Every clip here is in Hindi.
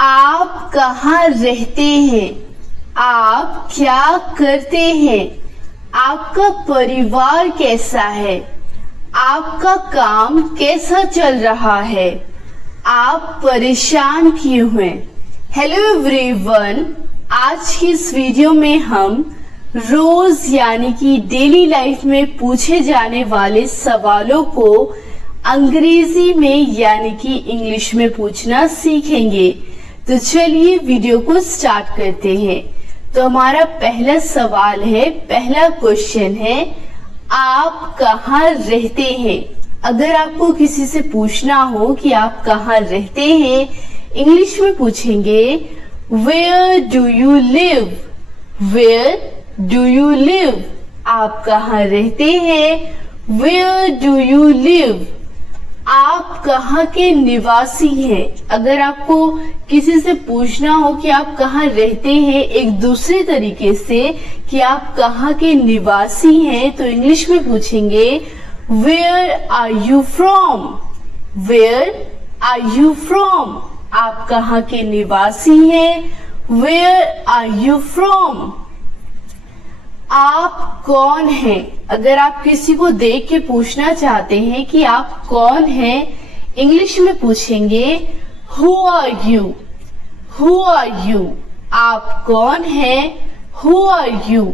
आप कहाँ रहते हैं? आप क्या करते हैं? आपका परिवार कैसा है? आपका काम कैसा चल रहा है? आप परेशान क्यों हैं? हेलो एवरीवन, आज की इस वीडियो में हम रोज यानी कि डेली लाइफ में पूछे जाने वाले सवालों को अंग्रेजी में यानी कि इंग्लिश में पूछना सीखेंगे। तो चलिए वीडियो को स्टार्ट करते हैं। तो हमारा पहला सवाल है, पहला क्वेश्चन है, आप कहाँ रहते हैं? अगर आपको किसी से पूछना हो कि आप कहाँ रहते हैं, इंग्लिश में पूछेंगे Where do you live? Where do you live? आप कहाँ रहते हैं? Where do you live? आप कहाँ के निवासी हैं? अगर आपको किसी से पूछना हो कि आप कहाँ रहते हैं एक दूसरे तरीके से कि आप कहाँ के निवासी हैं, तो इंग्लिश में पूछेंगे Where are you from? Where are you from? आप कहाँ के निवासी हैं? Where are you from? आप कौन हैं? अगर आप किसी को देख के पूछना चाहते हैं कि आप कौन हैं, इंग्लिश में पूछेंगे Who are you? Who are you? आप कौन हैं? Who are you?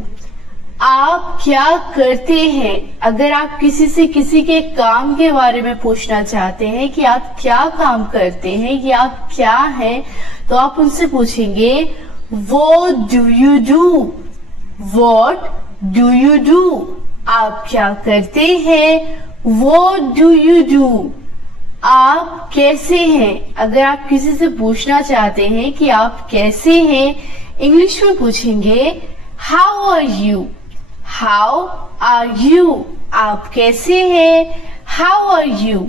आप क्या करते हैं? अगर आप किसी से किसी के काम के बारे में पूछना चाहते हैं कि आप क्या काम करते हैं कि आप क्या हैं, तो आप उनसे पूछेंगे What do you do? What do you do? आप क्या करते हैं? What do you do? आप कैसे हैं? अगर आप किसी से पूछना चाहते हैं कि आप कैसे हैं, इंग्लिश में पूछेंगे How are you? How are you? आप कैसे हैं? How are you?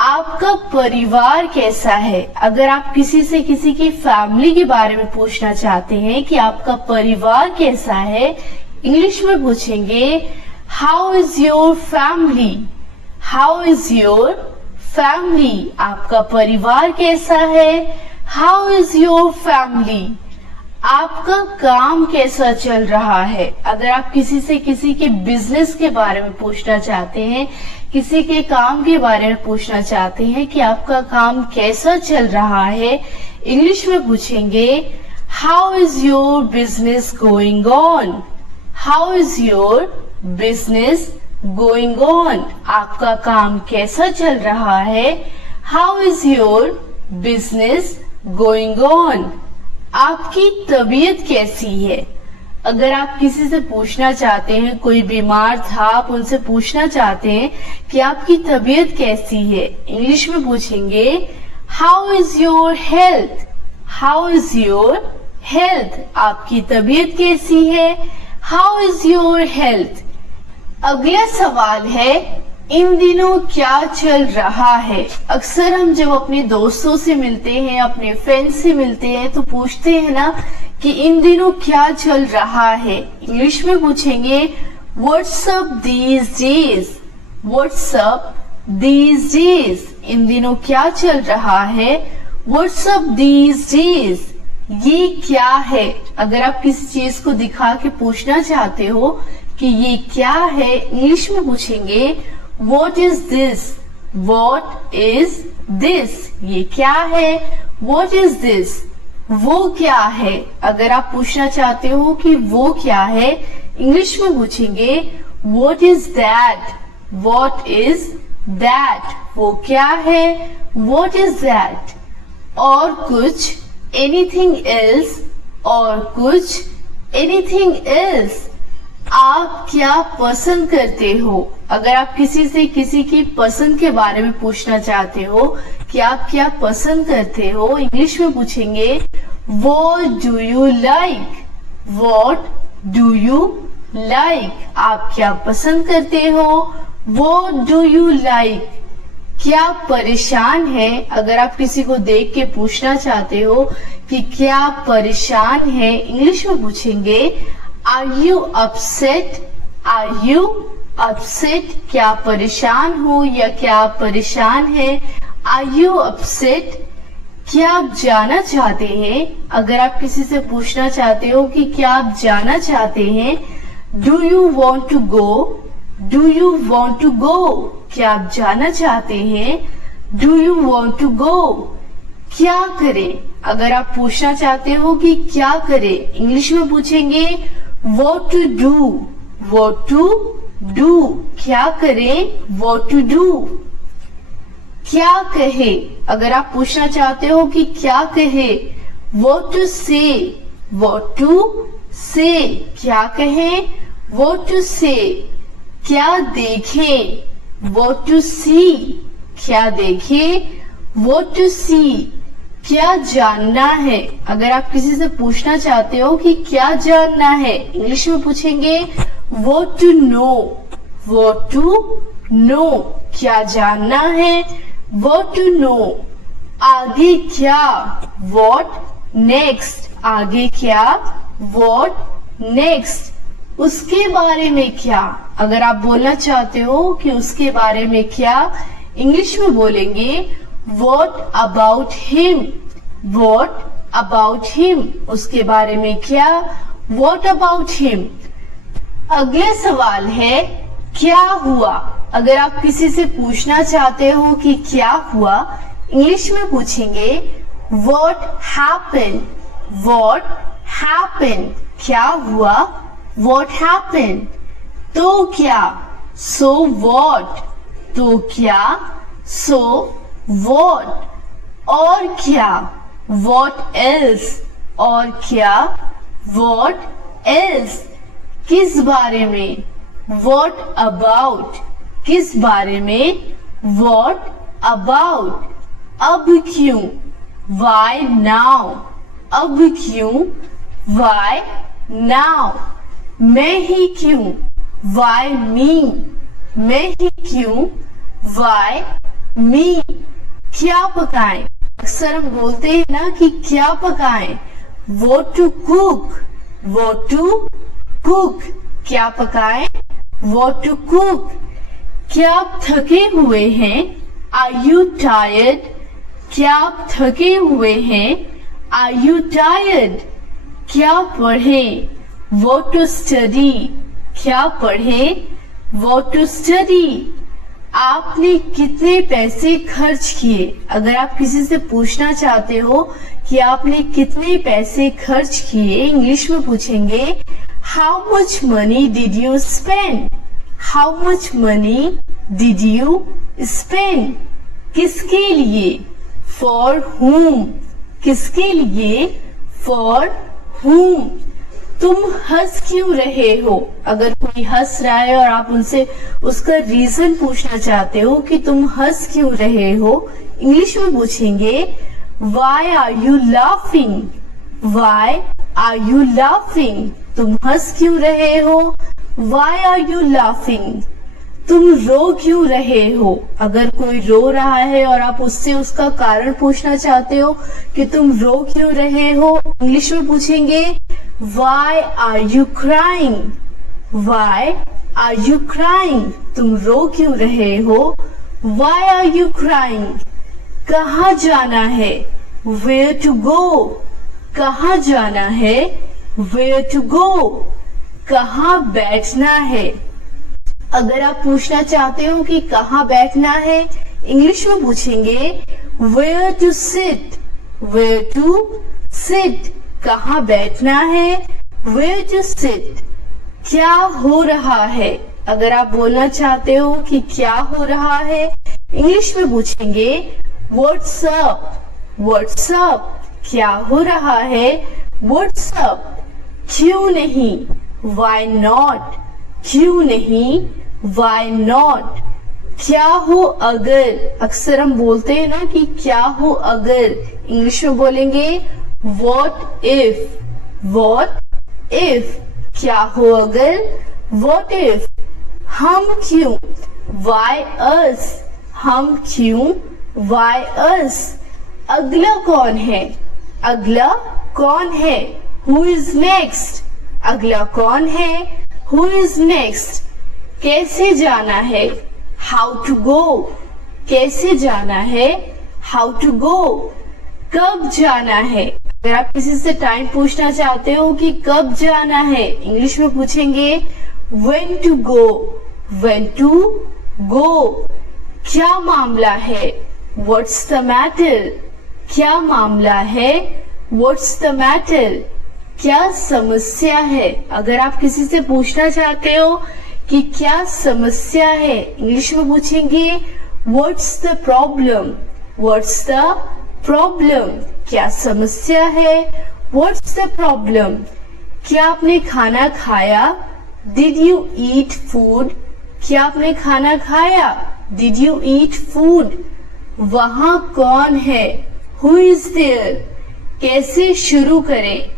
आपका परिवार कैसा है? अगर आप किसी से किसी की फैमिली के बारे में पूछना चाहते हैं कि आपका परिवार कैसा है, इंग्लिश में पूछेंगे How is your family? How is your family? आपका परिवार कैसा है? How is your family? आपका काम कैसा चल रहा है? अगर आप किसी से किसी के बिजनेस के बारे में पूछना चाहते हैं, किसी के काम के बारे में पूछना चाहते हैं कि आपका काम कैसा चल रहा है, इंग्लिश में पूछेंगे How is your business going on? How is your business going on? आपका काम कैसा चल रहा है? How is your business going on? आपकी तबीयत कैसी है? अगर आप किसी से पूछना चाहते हैं, कोई बीमार था, आप उनसे पूछना चाहते हैं कि आपकी तबीयत कैसी है, इंग्लिश में पूछेंगे How is your health? How is your health? आपकी तबीयत कैसी है? How is your health? अगला सवाल है, इन दिनों क्या चल रहा है? अक्सर हम जब अपने दोस्तों से मिलते हैं, अपने फ्रेंड्स से मिलते हैं, तो पूछते हैं ना कि इन दिनों क्या चल रहा है। इंग्लिश में पूछेंगे What's up these days? What's up these days? इन दिनों क्या चल रहा है? What's up these days? ये क्या है? अगर आप किसी चीज को दिखा के पूछना चाहते हो कि ये क्या है, इंग्लिश में पूछेंगे What is this? What is this? ये क्या है? What is this? वो क्या है? अगर आप पूछना चाहते हो कि वो क्या है, इंग्लिश में पूछेंगे What is that? What is that? वो क्या है? What is that? और कुछ anything else? और कुछ anything else? आप क्या पसंद करते हो? अगर आप किसी से किसी की पसंद के बारे में पूछना चाहते हो कि आप क्या पसंद करते हो, इंग्लिश में पूछेंगे What do you like? What do you like? आप क्या पसंद करते हो? What do you like? क्या परेशान है? अगर आप किसी को देख के पूछना चाहते हो कि क्या परेशान है, इंग्लिश में पूछेंगे Are you upset? Are you upset? क्या परेशान हो या क्या परेशान है? Are you upset? क्या आप जाना चाहते हैं? अगर आप किसी से पूछना चाहते हो कि क्या आप जाना चाहते हैं, do you want to go? Do you want to go? क्या आप जाना चाहते हैं? Do you want to go? क्या करें? अगर आप पूछना चाहते हो कि क्या करें, इंग्लिश में पूछेंगे what to do? what to do? क्या करें? what to do? क्या कहे? अगर आप पूछना चाहते हो कि क्या कहे, what to say? what to say? क्या कहे? what to say? क्या देखें? what to see? क्या देखें? what to see? क्या जानना है? अगर आप किसी से पूछना चाहते हो कि क्या जानना है, इंग्लिश में पूछेंगे what to know? what to know? क्या जानना है? what to know? आगे क्या? what next? आगे क्या? what next? उसके बारे में क्या? अगर आप बोलना चाहते हो कि उसके बारे में क्या, इंग्लिश में बोलेंगे what about him? what about him? उसके बारे में क्या? what about him? अगला सवाल है क्या हुआ? अगर आप किसी से पूछना चाहते हो कि क्या हुआ, इंग्लिश में पूछेंगे what happened? what happened? क्या हुआ? what happened? तो क्या? so what? तो क्या? so what? और क्या? what else? और क्या? what else? किस बारे में? what about? किस बारे में? what about? अब क्यों? why now? अब क्यों? why now? मैं ही क्यों? why me? मैं ही क्यों? why me? क्या पकाएं? अक्सर हम बोलते हैं ना कि क्या पकाएं, what to cook? what to cook? क्या पकाएं? what to cook? क्या आप थके हुए हैं? are you tired? क्या आप थके हुए हैं? are you tired? क्या पढ़ें? what to study? क्या पढ़ें? what to study? आपने कितने पैसे खर्च किए? अगर आप किसी से पूछना चाहते हो कि आपने कितने पैसे खर्च किए, इंग्लिश में पूछेंगे How much money did you spend? How much money did you spend? किसके लिए? For whom? किसके लिए? For whom? तुम हंस क्यों रहे हो? अगर कोई हंस रहा है और आप उनसे उसका रीजन पूछना चाहते हो कि तुम हंस क्यों रहे हो, इंग्लिश में पूछेंगे Why are you laughing? Why are you laughing? तुम हंस क्यों रहे हो? Why are you laughing? तुम रो क्यों रहे हो? अगर कोई रो रहा है और आप उससे उसका कारण पूछना चाहते हो कि तुम रो क्यों रहे हो, इंग्लिश में पूछेंगे Why are you crying? Why are you crying? तुम रो क्यों रहे हो? Why are you crying? कहाँ जाना है? Where to go? कहाँ जाना है? Where to go? कहाँ बैठना है? अगर आप पूछना चाहते हो कि कहाँ बैठना है, इंग्लिश में पूछेंगे Where to sit? Where to sit? कहाँ बैठना है? Where to sit? क्या हो रहा है? अगर आप बोलना चाहते हो कि क्या हो रहा है, इंग्लिश में पूछेंगे What's up? What's up? क्या हो रहा है? What's up? क्यों नहीं? Why not? क्यों नहीं? Why not? क्या हो अगर? अक्सर हम बोलते हैं ना कि क्या हो अगर, इंग्लिश में बोलेंगे What if? What if? क्या हो अगर? What if? हम क्यों? Why us? हम क्यों? Why us? अगला कौन है? अगला कौन है? Who is next? अगला कौन है? Who is next? कैसे जाना है? How to go? कैसे जाना है? How to go? कब जाना है। अगर आप किसी से टाइम पूछना चाहते हो कि कब जाना है, इंग्लिश में पूछेंगे when to go, when to go। क्या मामला है, what's the matter, क्या मामला है, what's the matter, क्या समस्या है। अगर आप किसी से पूछना चाहते हो कि क्या समस्या है, इंग्लिश में पूछेंगे what's the problem, what's the problem, क्या समस्या है, what's the problem। क्या आपने खाना खाया, did you eat food, क्या आपने खाना खाया, did you eat food। वहां कौन है, who is there। कैसे शुरू करें,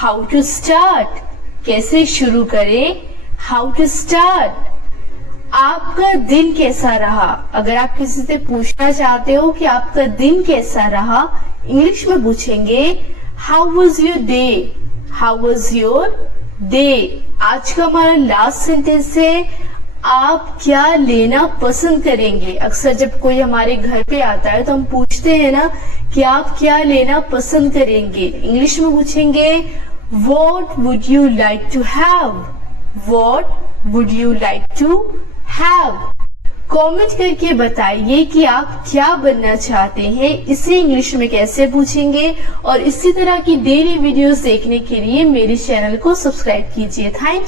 how to start, कैसे शुरू करें, how to start। आपका दिन कैसा रहा। अगर आप किसी से पूछना चाहते हो कि आपका दिन कैसा रहा, इंग्लिश में पूछेंगे how was your day, how was your day. आज का हमारा लास्ट सेंटेंस है आप क्या लेना पसंद करेंगे। अक्सर जब कोई हमारे घर पे आता है तो हम पूछते हैं ना कि आप क्या लेना पसंद करेंगे। इंग्लिश में पूछेंगे what would you like to have, what would you like to have. Comment करके बताइए कि आप क्या बनना चाहते हैं, इसे इंग्लिश में कैसे पूछेंगे। और इसी तरह की डेली वीडियोस देखने के लिए मेरे चैनल को सब्सक्राइब कीजिए। Thank you.